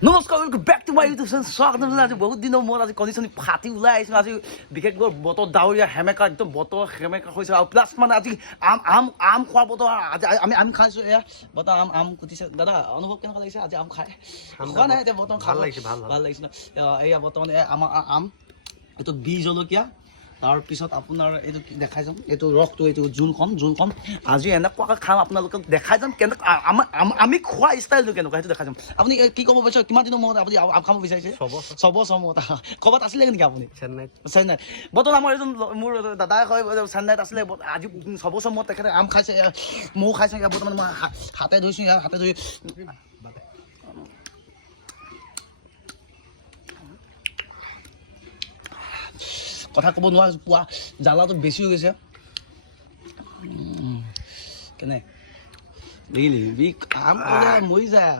নমস্কাৰ welcome back to my YouTube channel স্বাগতম জনাইছোঁ আজি বহুত দিনৰ মূৰত আজি কণী চনি ফাটি ওলাই আহিছোঁ আজি বিশেষকৈ বতৰ ডাৱৰীয়া সেমেকা একদম বতৰ সেমেকা হৈছে আৰু প্লাছ মানে আজি আম খোৱাৰ বতৰ আজি আমি খাইছোঁ এয়া বতৰ আম কুটিছে দাদা অনুভৱ কেনেকুৱা লাগিছে আজি আম খাই খোৱা নাই এতিয়া বৰ্তমান ভাল লাগিছে ভাল লাগিছে ন এয়া বৰ্তমান আমাৰ আম এইটো বি জলকীয়া তাৰপিছত আপোনাৰ এইটো দেখাই যাম এইটো ৰসটো এইটো জোনখন আজি এনেকুৱাকৈ খাম আপোনালোকক দেখাই যাম কেনেকুৱা আমি খোৱা ষ্টাইলটো কেনেকুৱা সেইটো দেখাই যাম আপুনি কি ক'ব বিচাৰে কিমান দিনৰ মূৰত আপুনি আম খাব বিচাৰিছে ছবছৰ মূৰত ক'ৰবাত আছিলে নেকি আপুনি চেন্নাইত বৰ্তমান আমাৰ এজন মোৰ দাদাই কয় চেন্নাইত আছিলে আজি ছবছৰ মূৰত তেখেতে আম খাইছে ময়ো খাইছোঁ ইয়াত বৰ্তমান মই হাতে ধুইছোঁ ইয়াত হাতে ধুই কথা ক'ব নোৱাৰা পোৱা জ্বালাটো বেছি হৈ গৈছে কেনে দেখিলি কাম কৰিলে মৰি যায়